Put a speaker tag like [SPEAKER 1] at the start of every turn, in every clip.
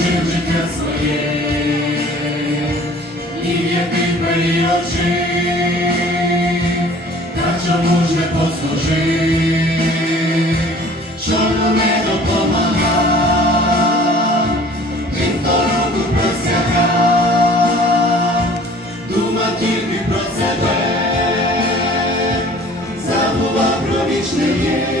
[SPEAKER 1] в життя своє, і в який період жив, та чому ж не послужив, чому не допомагав, він хто руку простягав, думав тільки про себе, забував про вічне є.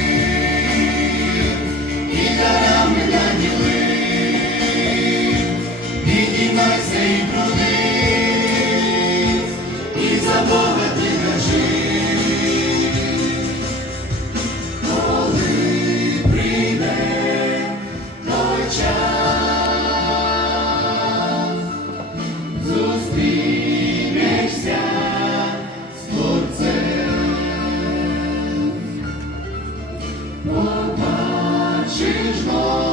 [SPEAKER 1] побачиш Господа